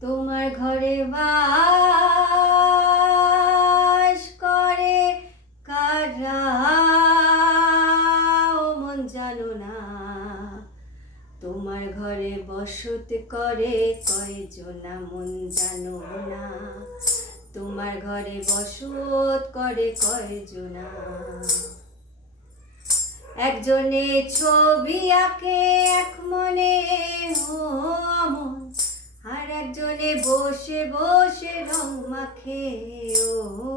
তোমার ঘরে বাস করে কারা ও মন জানো না। তোমার ঘরে বসত করে কয়জনা মন জানো না। তোমার ঘরে বসত করে কয়জনা। একজনে ছবি আঁকে এক মনে ও আমন, আর একজনে বসে বসে রং মাখে ও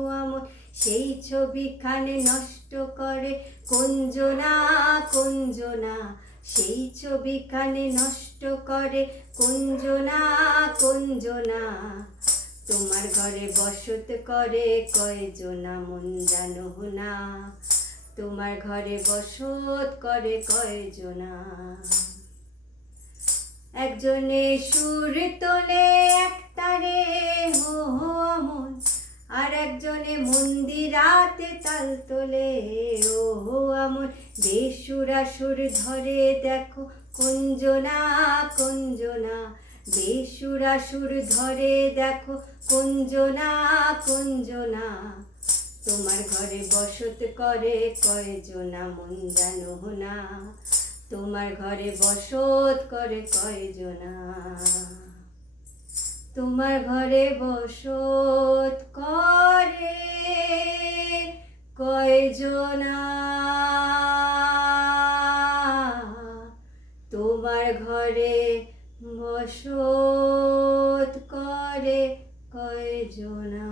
আমন। সেই ছবিখানে নষ্ট করে কোনজনা কোনজনা। সেই ছবিখানে নষ্ট করে কোনজনা কোনজনা। তোমার ঘরে বসত করে কয়জনা মন জানো না। তোমার ঘরে বসত করে কয়জনা। একজনে সুর তোলে এক তারে হো আমন, আর একজনে মন্দিরাতে তাল তোলে ও আমন। বেসুরাসুর ধরে দেখো কুঞ্জনা কুঞ্জনা। বেসুরাসুর ধরে দেখো কুঞ্জনা কুঞ্জনা। তোমার ঘরে বসত করে কয়জনা মন জানো না। তোমার ঘরে বসত করে কয়জনা। তোমার ঘরে বসত করে কয়জনা। তোমার ঘরে বসত করে কয়জনা।